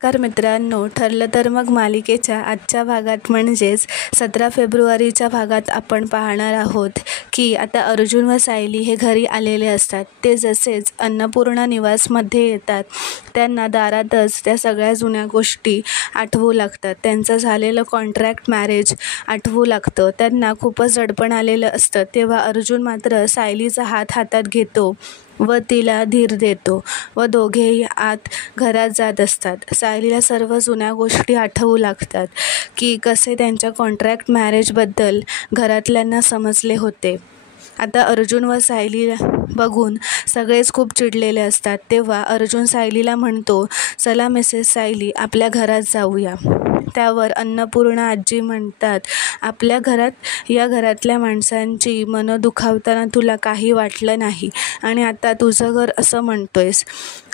नमस्कार मित्रांनो, ठरलं तर मग मालिकेच्या आजच्या भागात म्हणजेच 17 फेब्रुवारीच्या भागात आपण पाहणार आहोत की आता अर्जुन व सायली हे घरी आलेले असतात. ते जसेच अन्नपूर्णा निवासमध्ये येतात त्यांना दारातच त्या सगळ्या जुन्या गोष्टी आठवू लागतात. त्यांचं झालेलं कॉन्ट्रॅक्ट मॅरेज आठवू लागतं. त्यांना खूपच दडपण आलेलं असतं. तेव्हा अर्जुन मात्र सायलीचा हात हातात घेतो व तिला धीर देतो व दोघेही आत घरात जात असतात. सायलीला सर्व जुन्या गोष्टी आठवू लागतात की कसे त्यांच्या कॉन्ट्रॅक्ट मॅरेजबद्दल घरातल्यांना समजले होते. आता अर्जुन व सायलीला बघून सगळेच खूप चिडलेले असतात. तेव्हा अर्जुन सायलीला म्हणतो, चला मिसेस सायली, आपल्या घरात जाऊया. त्यावर अन्नपूर्णा आजी म्हणतात, आपल्या घरात या घरातल्या माणसांची मनं दुखावताना तुला काही वाटलं नाही आणि आता तुझं घर असं म्हणतोयस,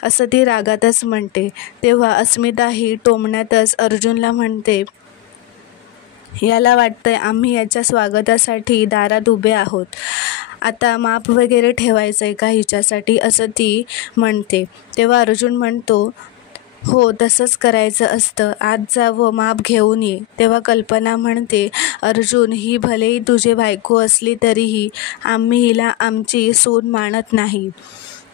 असं ती रागातच म्हणते. तेव्हा अस्मिता ही टोमण्यातच अर्जुनला म्हणते, याला वाटतंय आम्ही याच्या स्वागतासाठी दारात उभे आहोत. आता माप वगैरे ठेवायचं आहे का हिच्यासाठी, असं ती म्हणते. तेव्हा अर्जुन म्हणतो, हो तसंच करायचं असतं, आज जा व माप घेऊन ये. तेव्हा कल्पना म्हणते, अर्जुन ही भलेही तुझी बायको असली तरीही आम्ही हिला आमची सून मानत नाही.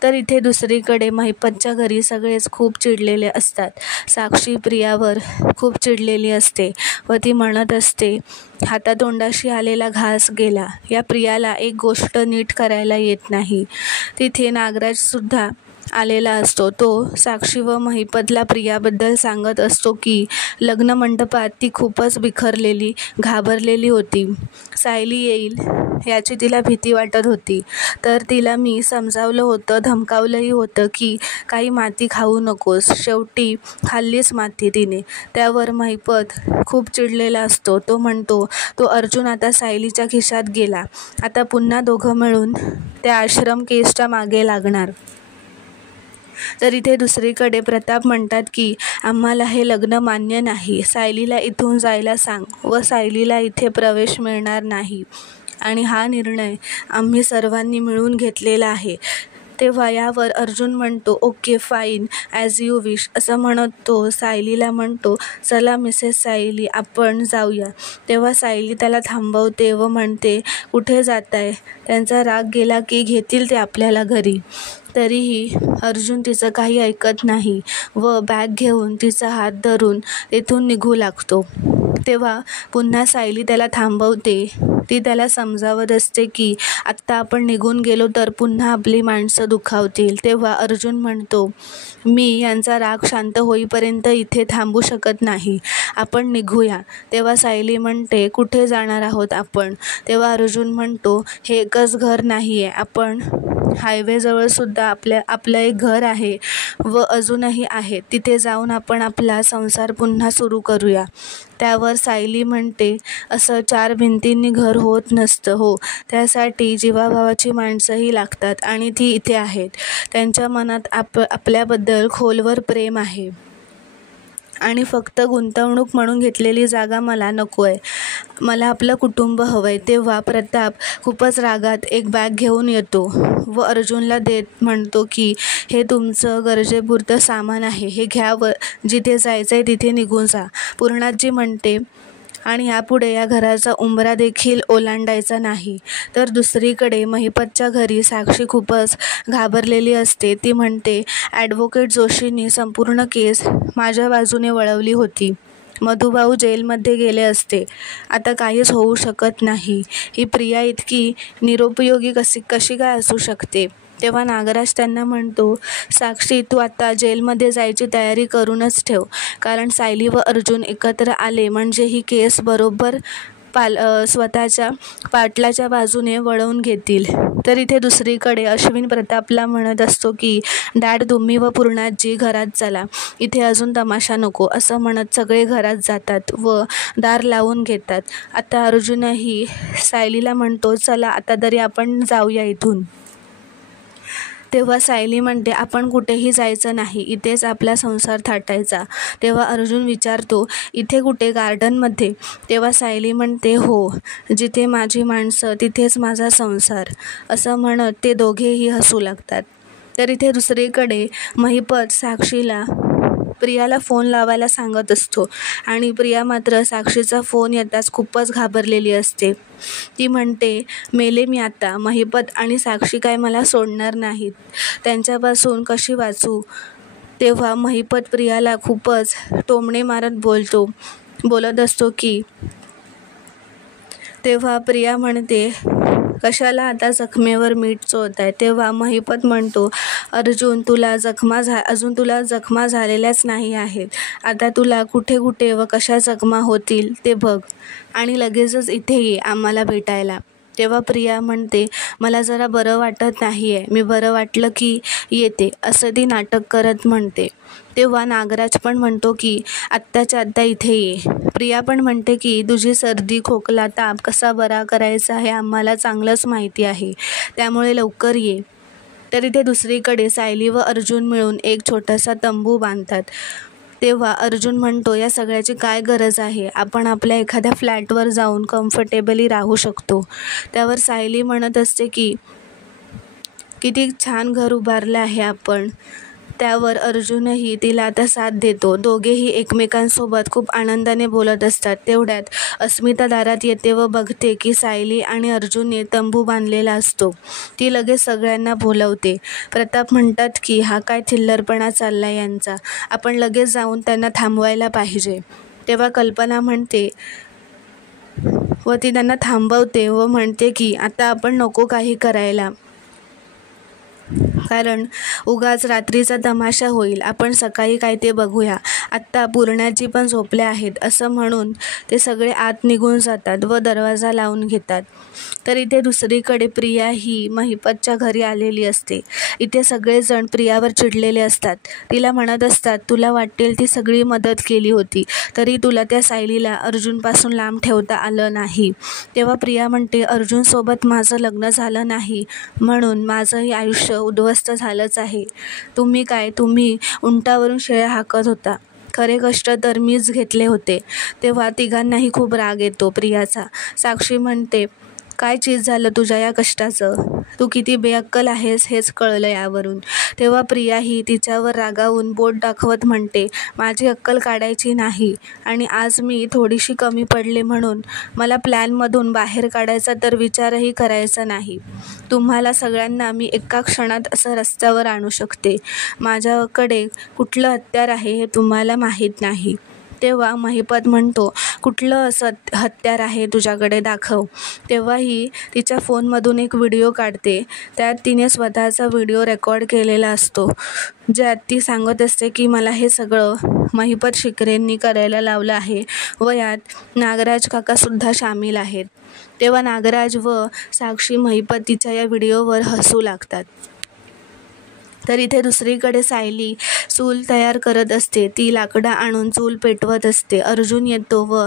तर इथे दुसरीकडे महिपतच्या घरी सगळेच खूप चिडलेले असतात. साक्षी प्रियावर खूप चिडलेली असते व ती म्हणत असते, हातातोंडाशी आलेला घास गेला. या प्रियाला एक गोष्ट नीट करायला येत नाही. तिथे नागराजसुद्धा आलेला असतो. तो साक्षी व महिपतला प्रियाबद्दल सांगत असतो की लग्न मंडपात ती खूपच बिखरलेली, घाबरलेली होती. सायली येईल याची तिला भीती वाटत होती. तर तिला मी समजावलं होतं, धमकावलंही होतं की काही माती खाऊ नकोस. शेवटी खाल्लीच माती तिने. त्यावर महिपत खूप चिडलेला असतो. तो म्हणतो, तो अर्जुन आता सायलीच्या खिशात गेला. आता पुन्हा दोघं मिळून त्या आश्रम केसच्या मागे लागणार. तर इथे दुसरीकडे प्रताप म्हणतात की आम्हाला हे लग्न मान्य नाही. सायलीला इथून जायला सांग व सायलीला इथे प्रवेश मिळणार नाही आणि हा निर्णय आम्ही सर्वांनी मिळून घेतलेला आहे. तेव्हा यावर अर्जुन म्हणतो, okay fine, as you wish, असं म्हणत तो सायलीला म्हणतो, चला मिसेस सायली, आपण जाऊया. तेव्हा सायली त्याला थांबवते व म्हणते, कुठे जाताय? त्यांचा राग गेला की घेतील ते आपल्याला घरी. तरीही अर्जुन तिचं काही ऐकत नाही व बॅग घेऊन तिचा हात धरून तेथून निघू लागतो. तेव्हा पुन्हा सायली त्याला थांबवते. ती त्याला समजावत असते की आत्ता आपण निघून गेलो तर पुन्हा आपली माणसं दुखावतील. तेव्हा अर्जुन म्हणतो, मी यांचा राग शांत होईपर्यंत इथे थांबू शकत नाही, आपण निघूया. तेव्हा सायली म्हणते, कुठे जाणार आहोत आपण? तेव्हा अर्जुन म्हणतो, हे एकच घर नाही आहे, आपण हायवेजवळसुद्धा आपलं एक घर आहे व अजूनही आहे. तिथे जाऊन आपण आपला संसार पुन्हा सुरू करूया. त्यावर सायली म्हणते, असं 4 भिंतींनी घर होत नसतं हो, त्यासाठी जीवाभावाची माणसंही लागतात आणि ती इथे आहेत. त्यांच्या मनात आपल्याबद्दल खोलवर प्रेम आहे आणि फक्त गुंतवणूक म्हणून घेतलेली जागा मला नको आहे. मला आपलं कुटुंब हवं आहे. तेव्हा प्रताप खूपच रागात एक बॅग घेऊन येतो व अर्जुनला देत म्हणतो की हे तुमचं गरजेपुरतं सामान आहे, हे घ्या व जिथे जायचं आहे तिथे निघून जा. पूर्णाजी म्हणते, आणि यापुढे या घराचा उंबरा देखील ओलांडायचा नाही. तर दुसरीकडे महिपतच्या घरी साक्षी खूपच घाबरलेली असते. ती म्हणते, ॲडव्होकेट जोशींनी संपूर्ण केस माझ्या बाजूने वळवली होती. मधुभाऊ जेलमध्ये गेले असते. आता काहीच होऊ शकत नाही. ही प्रिया इतकी निरुपयोगी कशी काय असू शकते? तेव्हा नागराज त्यांना म्हणतो, साक्षी तू आता जेलमध्ये जायची तयारी करूनच ठेव, कारण सायली व अर्जुन एकत्र आले म्हणजे ही केस बरोबर स्वतःच्या पाटलाच्या बाजूने वळवून घेतील. तर इथे दुसरीकडे अश्विन प्रतापला म्हणत असतो की डॅड, तुम्ही व पूर्णाजी घरात चला, इथे अजून तमाशा नको, असं म्हणत सगळे घरात जातात व दार लावून घेतात. आता अर्जुनही सायलीला म्हणतो, चला आता तरी आपण जाऊया इथून. तेव्हा सायली म्हणते, आपण कुठेही जायचं नाही, इथेच आपला संसार थाटायचा. तेव्हा अर्जुन विचारतो, इथे कुठे, गार्डनमध्ये? तेव्हा सायली म्हणते, हो, जिथे माझी माणसं तिथेच माझा संसार, असं म्हणत ते दोघेही हसू लागतात. तर इथे दुसरीकडे महिपत साक्षीला प्रियाला फोन लावायला सांगत असतो आणि प्रिया मात्र साक्षीचा फोन येताच खूपच घाबरलेली असते. ती म्हणते, मेले मी आता. महिपत आणि साक्षी काय मला सोडणार नाहीत. त्यांच्यापासून कशी वाचू? तेव्हा महिपत प्रियाला खूपच टोमणे मारत बोलत असतो की तेव्हा प्रिया म्हणते, कशाला आता जखमेवर मीठ चोळताय? तेव्हा महिपत म्हणतो, अर्जुन अजून तुला जखमा झालेल्याच नाही आहेत. आता तुला कुठे कुठे व कशा जखमा होतील ते बघ आणि लगेचच इथे ये आम्हाला भेटायला. तेव्हा प्रिया म्हणते, मला जरा बरं वाटत नाही आहे. मी बरं वाटलं की येते, असं ती नाटक करत म्हणते. तेव्हा नागराज पण म्हणतो की आत्ताच्या आत्ता इथे ये. प्रिया पण म्हणते की तुझी सर्दी, खोकला, ताप कसा बरा करायचा हे आम्हाला चांगलंच माहिती आहे, त्यामुळे लवकर ये. तर इथे दुसरीकडे सायली व अर्जुन मिळून एक छोटासा तंबू बांधतात. तेव्हा अर्जुन म्हणतो, या सगळ्याची काय गरज आहे? आपण आपल्या एखाद्या फ्लॅटवर जाऊन कम्फर्टेबली राहू शकतो. त्यावर सायली म्हणत असते की किती छान घर उभारलं आहे आपण. त्यावर अर्जुनही तिला आता साथ देतो. दोघेही एकमेकांसोबत खूप आनंदाने बोलत असतात. तेवढ्यात अस्मिता दारात येते व बघते की सायली आणि अर्जुनने तंबू बांधलेला असतो. ती लगेच सगळ्यांना बोलवते. प्रताप म्हणतात की हा काय थिल्लरपणा चालला यांचा, आपण लगेच जाऊन त्यांना थांबवायला पाहिजे. तेव्हा कल्पना म्हणते व ती त्यांना थांबवते व म्हणते की आता आपण नको काही करायला, कारण उगाच रात्रीचा तमाशा होईल. आपण सकाळी काय ते बघूया. आत्ता पूर्णाजी पण झोपल्या आहेत, असं म्हणून ते सगळे आत निघून जातात व दरवाजा लावून घेतात. तर इथे दुसरीकडे प्रिया ही महिपतच्या घरी आलेली असते. इथे सगळेजण प्रियावर चिडलेले असतात. तिला म्हणत असतात, तुला वाटेल ती सगळी मदत केली होती, तरी तुला त्या सायलीला अर्जुनपासून लांब ठेवता आलं नाही. तेव्हा प्रिया म्हणते, अर्जुनसोबत माझं लग्न झालं नाही म्हणून माझंही आयुष्य उद्ध्वस्त झालंच आहे. तुम्ही उंटावरून शेळ्या हाकत होता. खरे कष्ट तर मीच घेतले होते. तेव्हा तिघांनाही खूप राग येतो प्रियाचा. साक्षी म्हणते, काय चीज झालं तुझ्या या कष्टाचं? तू किती बेअक्कल आहेस हेच कळलं यावरून. तेव्हा प्रियाही तिच्यावर रागावून बोट दाखवत म्हणते, माझी अक्कल काढायची नाही आणि आज मी थोडीशी कमी पडले म्हणून मला प्लॅनमधून बाहेर काढायचा तर विचारही करायचा नाही. तुम्हाला सगळ्यांना मी एका क्षणात असं रस्त्यावर आणू शकते. माझ्याकडे कुठलं हत्यार आहे हे तुम्हाला माहीत नाही. तेव्हा महिपत म्हणतो, कुठलं असं हत्यार आहे तुझ्याकडे, दाखव. तेव्हाही तिच्या फोनमधून एक व्हिडिओ काढते. त्यात तिने स्वतःचा व्हिडिओ रेकॉर्ड केलेला असतो, ज्यात ती सांगत असते की मला हे सगळं महिपत शिकरेंनी करायला लावलं आहे व यात नागराज काकासुद्धा सामील आहेत. तेव्हा नागराज व साक्षी महिपत तिच्या या व्हिडिओवर हसू लागतात. तर इथे दुसरीकडे सायली चूल तयार करत असते. ती लाकडं आणून चूल पेटवत असते. अर्जुन येतो व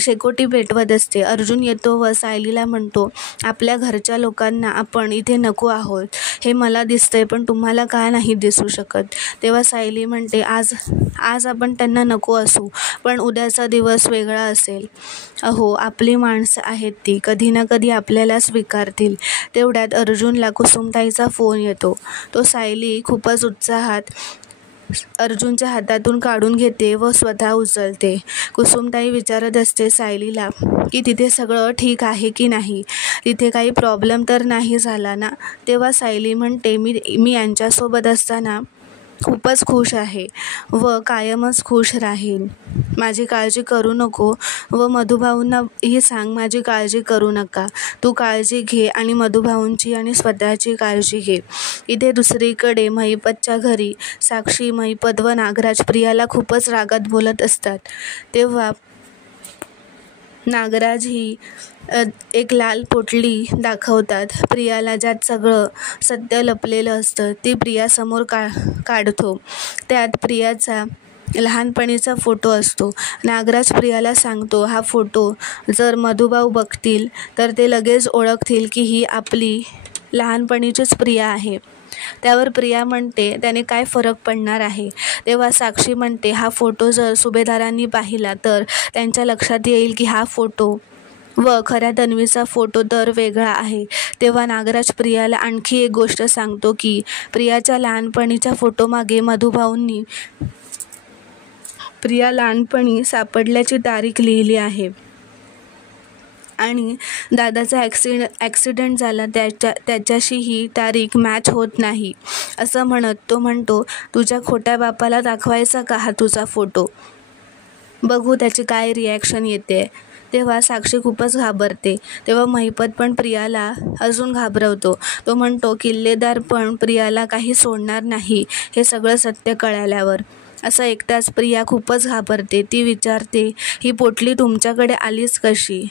शेकोटी पेटवत असते. अर्जुन येतो व सायलीला म्हणतो, आपल्या घरच्या लोकांना आपण इथे नको आहोत हे मला दिसतंय, पण तुम्हाला का नाही दिसू शकत? तेव्हा सायली म्हणते, आज आपण त्यांना नको असू, पण उद्याचा दिवस वेगळा असेल. अहो, आपली माणसं आहेत ती, कधी ना कधी आपल्याला स्वीकारतील. तेवढ्यात अर्जुनला कुसुमताईचा फोन येतो. तो सायली खूपच उत्साहात अर्जुनच्या हातातून काढून घेते व स्वतः उचलते. कुसुमताई विचारत असते सायलीला की तिथे सगळं ठीक आहे की नाही, तिथे काही प्रॉब्लेम तर नाही झाला ना? तेव्हा सायली म्हणते, मी यांच्यासोबत असताना खूपच खुश आहे व कायमच खुश राहीन. माझी काळजी करू नको व मधुभाऊंनाही सांग माझी काळजी करू नका. तू काळजी घे आणि मधुभाऊंची आणि स्वतःची काळजी घे. इथे दुसरीकडे महिपतच्या घरी साक्षी, महिपत व नागराज प्रियाला खूपच रागात बोलत असतात. तेव्हा नागराज ही एक लाल पोटली दाखवतात प्रियाला, ज्यात सगळं सत्य लपलेलं असतं. ती प्रियासमोर काढतो. त्यात प्रियाचा लहानपणीचा फोटो असतो. नागराज प्रियाला सांगतो, हा फोटो जर मधुभाऊ बघतील तर ते लगेच ओळखतील की ही आपली लहानपणीचीच प्रिया आहे. त्यावर प्रिया म्हणते, त्याने काय फरक पडणार आहे? तेव्हा साक्षी म्हणते, हा फोटो जर सुभेदारांनी पाहिला तर त्यांच्या लक्षात येईल की हा फोटो व खऱ्या तन्वीचा फोटो तर वेगळा आहे. तेव्हा नागराज प्रियाला आणखी एक गोष्ट सांगतो की प्रियाच्या लहानपणीच्या फोटोमागे मधुभाऊंनी प्रिया लहानपणी सापडल्याची तारीख लिहिली आहे आणि दादाचा ॲक्सिडेंट झाला त्याच्याशी ही तारीख मॅच होत नाही असं म्हणत तो म्हणतो, तुझ्या खोट्या बापाला दाखवायचा का हा तुझा फोटो? बघू त्याची काय रिॲक्शन येते. तेव्हा साक्षी खूपच घाबरते. तेव्हा महिपत पण प्रियाला अजून घाबरवतो. तो म्हणतो, किल्लेदार पण प्रियाला काही सोडणार नाही हे सगळं सत्य कळाल्यावर. असं ऐकताच प्रिया खूपच घाबरते. ती विचारते, ही पोटली तुमच्याकडे आलीच कशी?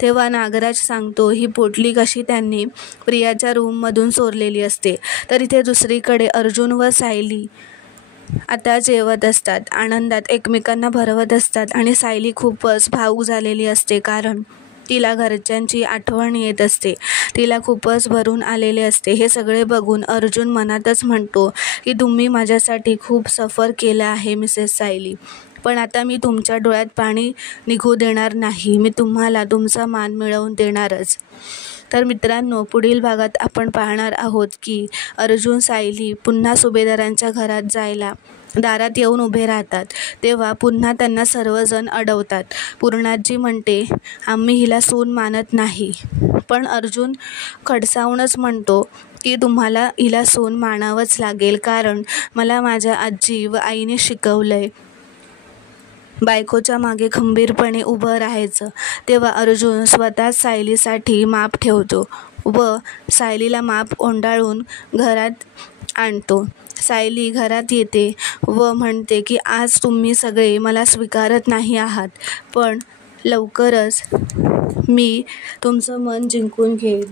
तेव्हा नागराज सांगतो, ही पोटली कशी त्यांनी प्रियाच्या रूममधून चोरलेली असते. तर इथे दुसरीकडे अर्जुन व सायली आता जेवत असतात, आनंदात एकमेकांना भरवत असतात आणि सायली खूपच भावूक झालेली असते, कारण तिला घरच्यांची आठवण येत असते. तिला खूपच भरून आलेले असते. हे सगळे बघून अर्जुन मनातच म्हणतो की तुम्ही माझ्यासाठी खूप सफर केलं आहे मिसेस सायली, पण आता मी तुमच्या डोळ्यात पाणी निघू देणार नाही. मी तुम्हाला तुमचा मान मिळवून देणारच. तर मित्रांनो, पुढील भागात आपण पाहणार आहोत की अर्जुन सायली पुन्हा सुभेदारांच्या घरात जायला दारात येऊन उभे राहतात. तेव्हा पुन्हा त्यांना सर्वजण अडवतात. पूर्णाजी म्हणते, आम्ही हिला सून मानत नाही. पण अर्जुन खडसावूनच म्हणतो की तुम्हाला हिला सून मानावंच लागेल, कारण मला माझ्या आजी व आईने शिकवलंय बायकोच्या मागे खंबीरपणे उभं राहायचं. तेव्हा अर्जुन स्वतःच सायलीसाठी माप ठेवतो व सायलीला माप ओंडाळून घरात आणतो. सायली घरात येते व म्हणते की आज तुम्ही सगळे मला स्वीकारत नाही आहात, पण लवकरच मी तुमचं मन जिंकून घेईन.